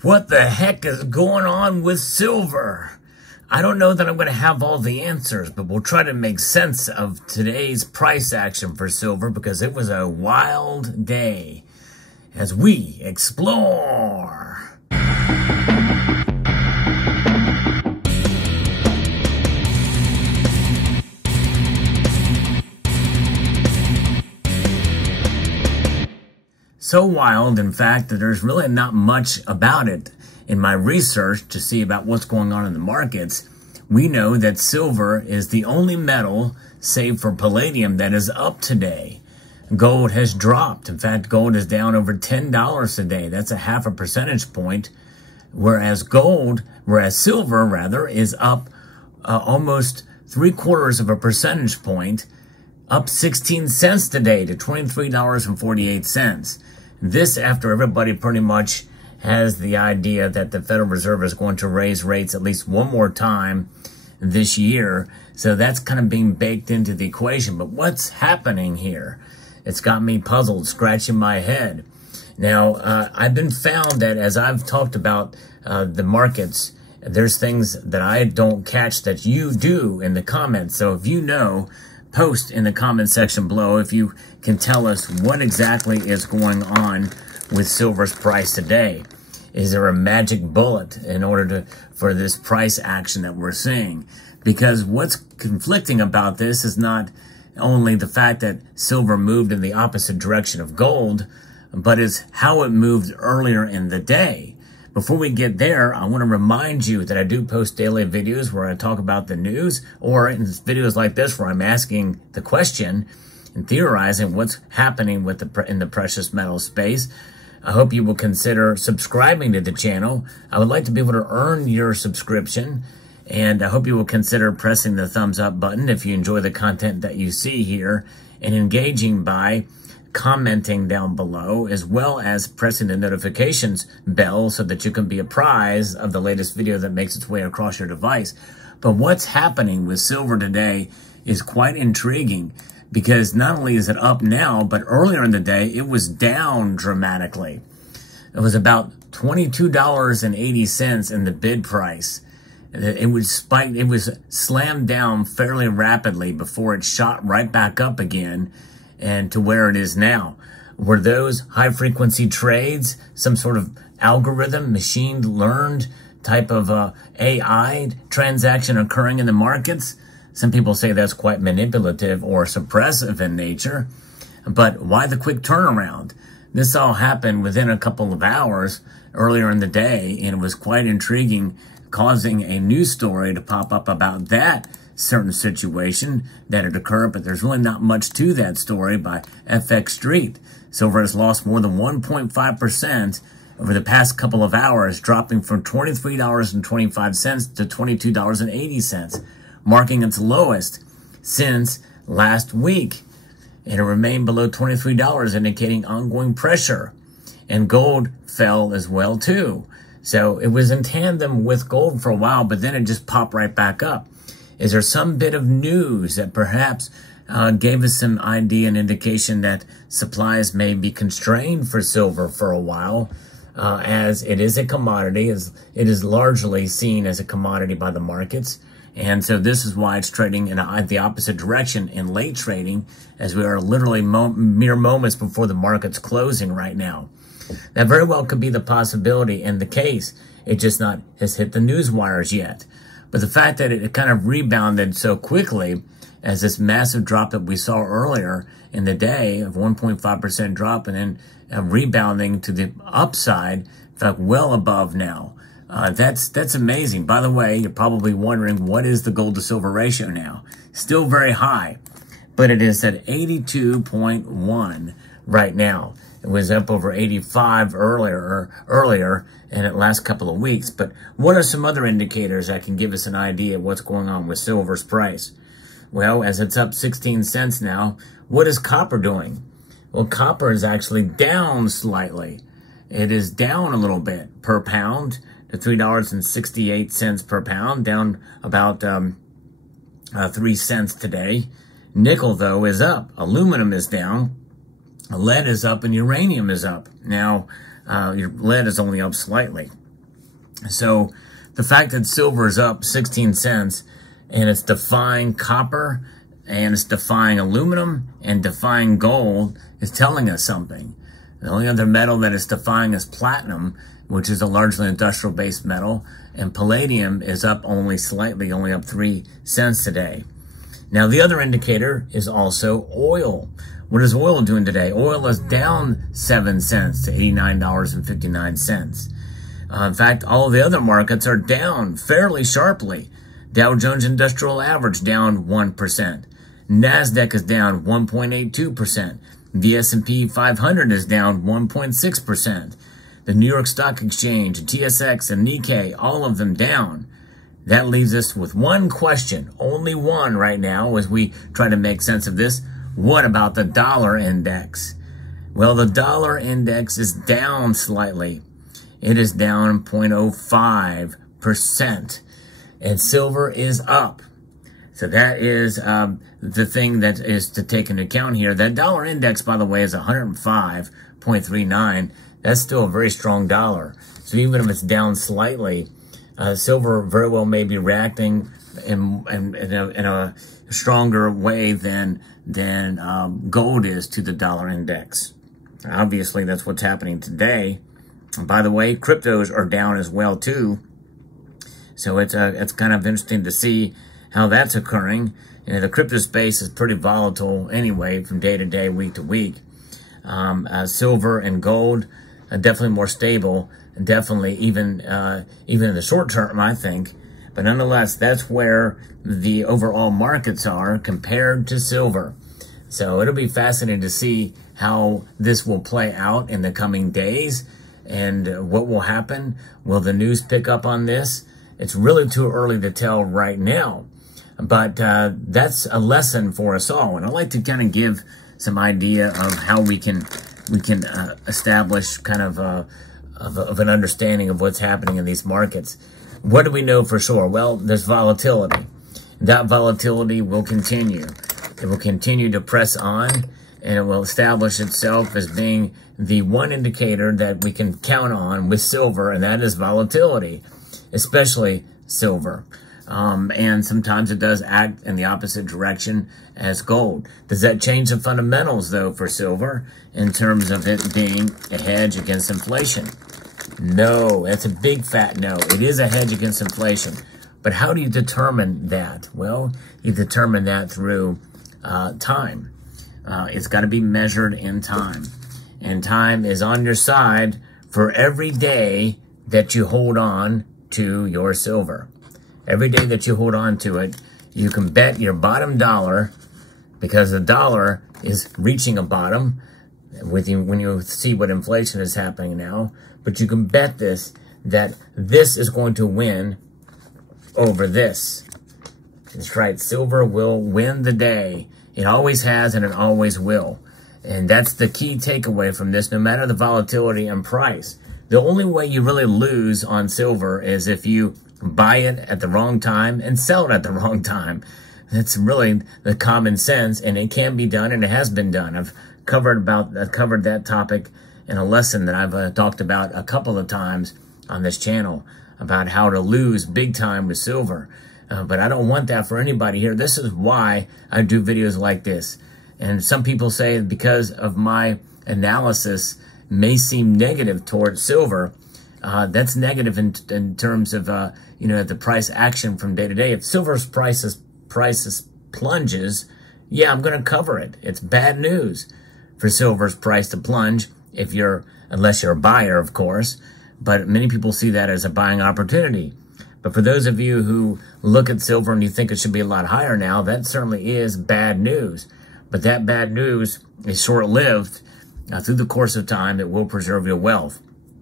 What the heck is going on with silver? I don't know that I'm going to have all the answers, but we'll try to make sense of today's price action for silver because it was a wild day as we explore. So wild, in fact, that there's really not much about it in my research to see about what's going on in the markets. We know that silver is the only metal, save for palladium, that is up today. Gold has dropped. In fact, gold is down over $10 today. That's a half a percentage point, whereas silver is up almost 3/4 of a percentage point, up 16 cents today to $23.48. This after everybody pretty much has the idea that the Federal Reserve is going to raise rates at least one more time this year. So that's kind of being baked into the equation. But what's happening here? It's got me puzzled, scratching my head. Now, I've been found that as I've talked about the markets, there's things that I don't catch that you do in the comments. So if you know, post in the comment section below if you can tell us what exactly is going on with silver's price today. Is there a magic bullet in order for this price action that we're seeing? Because what's conflicting about this is not only the fact that silver moved in the opposite direction of gold, but is how it moved earlier in the day. Before we get there, I want to remind you that I do post daily videos where I talk about the news, or in videos like this where I'm asking the question and theorizing what's happening with in the precious metal space. I hope you will consider subscribing to the channel. I would like to be able to earn your subscription, and I hope you will consider pressing the thumbs up button if you enjoy the content that you see here, and engaging by commenting down below, as well as pressing the notifications bell so that you can be apprised of the latest video that makes its way across your device. But what's happening with silver today is quite intriguing, because not only is it up now, but earlier in the day, it was down dramatically. It was about $22.80 in the bid price. It was slammed down fairly rapidly before it shot right back up again and to where it is now. Were those high-frequency trades some sort of algorithm, machine-learned type of AI transaction occurring in the markets? Some people say that's quite manipulative or suppressive in nature. But why the quick turnaround? This all happened within a couple of hours earlier in the day, and it was quite intriguing, causing a news story to pop up about that certain situation that had occurred, but there's really not much to that story by FX Street. Silver has lost more than 1.5% over the past couple of hours, dropping from $23.25 to $22.80, marking its lowest since last week. And it remained below $23, indicating ongoing pressure. And gold fell as well, too. So it was in tandem with gold for a while, but then it just popped right back up. Is there some bit of news that perhaps gave us some idea and indication that supplies may be constrained for silver for a while, as it is a commodity, as it is largely seen as a commodity by the markets. And so this is why it's trading in the opposite direction in late trading, as we are literally mere moments before the market's closing right now. That very well could be the possibility and the case. It just not has hit the news wires yet. But the fact that it kind of rebounded so quickly as this massive drop that we saw earlier in the day of 1.5% drop, and then rebounding to the upside, in fact, well above now. That's amazing. By the way, you're probably wondering, what is the gold to silver ratio now? Still very high, but it is at 82.1 right now. It was up over 85 earlier in the last couple of weeks. But what are some other indicators that can give us an idea of what's going on with silver's price? Well, as it's up 16 cents now, what is copper doing? Well, copper is actually down slightly. It is down a little bit per pound to $3.68 per pound, down about 3 cents today. Nickel, though, is up. Aluminum is down. Lead is up and uranium is up. Now, your lead is only up slightly. So the fact that silver is up 16 cents and it's defying copper and it's defying aluminum and defying gold is telling us something. The only other metal that is defying is platinum, which is a largely industrial-based metal, and palladium is up only slightly, only up 3 cents today. Now, the other indicator is also oil. What is oil doing today? Oil is down 7 cents to $89.59. In fact, all the other markets are down fairly sharply. Dow Jones Industrial Average down 1%. NASDAQ is down 1.82%. The S&P 500 is down 1.6%. The New York Stock Exchange, TSX, and Nikkei, all of them down. That leaves us with one question, only one right now, as we try to make sense of this. What about the dollar index? Well, the dollar index is down slightly. It is down 0.05%, and silver is up. So that is the thing that is to take into account here. That dollar index, by the way, is 105.39. That's still a very strong dollar. So even if it's down slightly, silver very well may be reacting in a stronger way than gold is to the dollar index. Obviously, that's what's happening today. And by the way, cryptos are down as well too. So it's kind of interesting to see how that's occurring. And the crypto space is pretty volatile anyway, from day to day, week to week. Silver and gold are definitely more stable, and definitely even in the short term, I think. But nonetheless, that's where the overall markets are compared to silver. So it'll be fascinating to see how this will play out in the coming days and what will happen. Will the news pick up on this? It's really too early to tell right now. But that's a lesson for us all. And I'd like to kind of give some idea of how we can establish kind of an understanding of what's happening in these markets. What do we know for sure? Well, there's volatility. That volatility will continue. It will continue to press on, and it will establish itself as being the one indicator that we can count on with silver, and that is volatility, especially silver. And sometimes it does act in the opposite direction as gold. Does that change the fundamentals, though, for silver in terms of it being a hedge against inflation? No, that's a big fat no. It is a hedge against inflation. But how do you determine that? Well, you determine that through time. It's got to be measured in time. And time is on your side for every day that you hold on to your silver. Every day that you hold on to it, you can bet your bottom dollar, because the dollar is reaching a bottom when you see what inflation is happening now. But you can bet that this is going to win over this. That's right. Silver will win the day. It always has, and it always will. And that's the key takeaway from this, no matter the volatility and price. The only way you really lose on silver is if you buy it at the wrong time and sell it at the wrong time. It's really the common sense, and it can be done, and it has been done. I've covered that topic in a lesson that I've talked about a couple of times on this channel about how to lose big time with silver. But I don't want that for anybody here. This is why I do videos like this. And some people say because of my analysis may seem negative towards silver. That's negative in terms of, the price action from day to day. If silver's prices plunges, yeah, I'm going to cover it. It's bad news for silver's price to plunge unless you're a buyer, of course. But many people see that as a buying opportunity. But for those of you who look at silver and you think it should be a lot higher now, that certainly is bad news. But that bad news is short-lived. Through the course of time, it will preserve your wealth.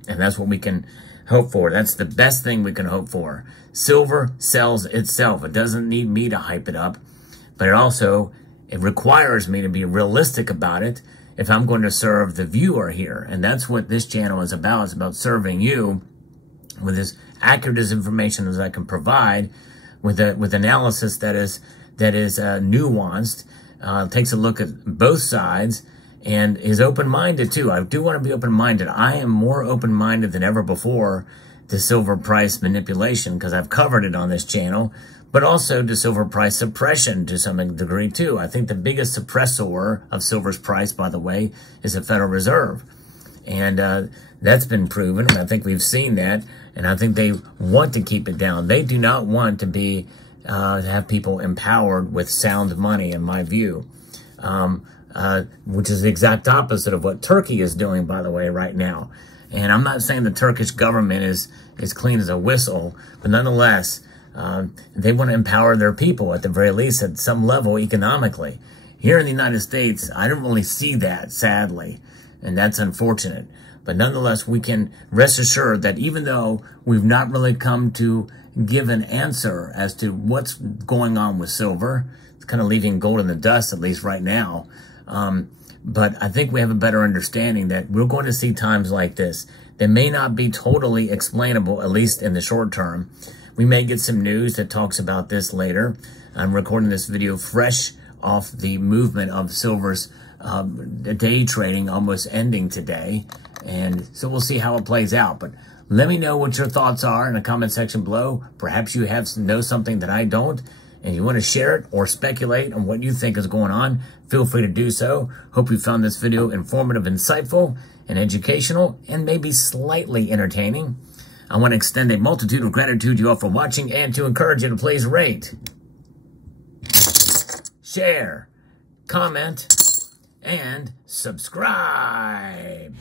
And that's what we can hope for. That's the best thing we can hope for. Silver sells itself. It doesn't need me to hype it up. But it requires me to be realistic about it if I'm going to serve the viewer here. And that's what this channel is about. It's about serving you with as accurate as information as I can provide, with analysis that is nuanced, takes a look at both sides, and is open-minded too. I do want to be open-minded. I am more open-minded than ever before to silver price manipulation, because I've covered it on this channel, but also to silver price suppression to some degree too. I think the biggest suppressor of silver's price, by the way, is the Federal Reserve. And that's been proven, and I think we've seen that, and I think they want to keep it down. They do not want to be to have people empowered with sound money, in my view, which is the exact opposite of what Turkey is doing, by the way, right now. And I'm not saying the Turkish government is clean as a whistle, but nonetheless, they want to empower their people, at the very least, at some level economically. Here in the United States, I don't really see that, sadly, and that's unfortunate. But nonetheless, we can rest assured that even though we've not really come to give an answer as to what's going on with silver, it's kind of leaving gold in the dust, at least right now. But I think we have a better understanding that we're going to see times like this. They may not be totally explainable, at least in the short term. We may get some news that talks about this later. I'm recording this video fresh off the movement of silver's day trading almost ending today. And so we'll see how it plays out. But let me know what your thoughts are in the comment section below. Perhaps you know something that I don't, and you want to share it or speculate on what you think is going on. Feel free to do so. Hope you found this video informative, insightful, and educational, and maybe slightly entertaining. I want to extend a multitude of gratitude to you all for watching, and to encourage you to please rate, share, comment, and subscribe.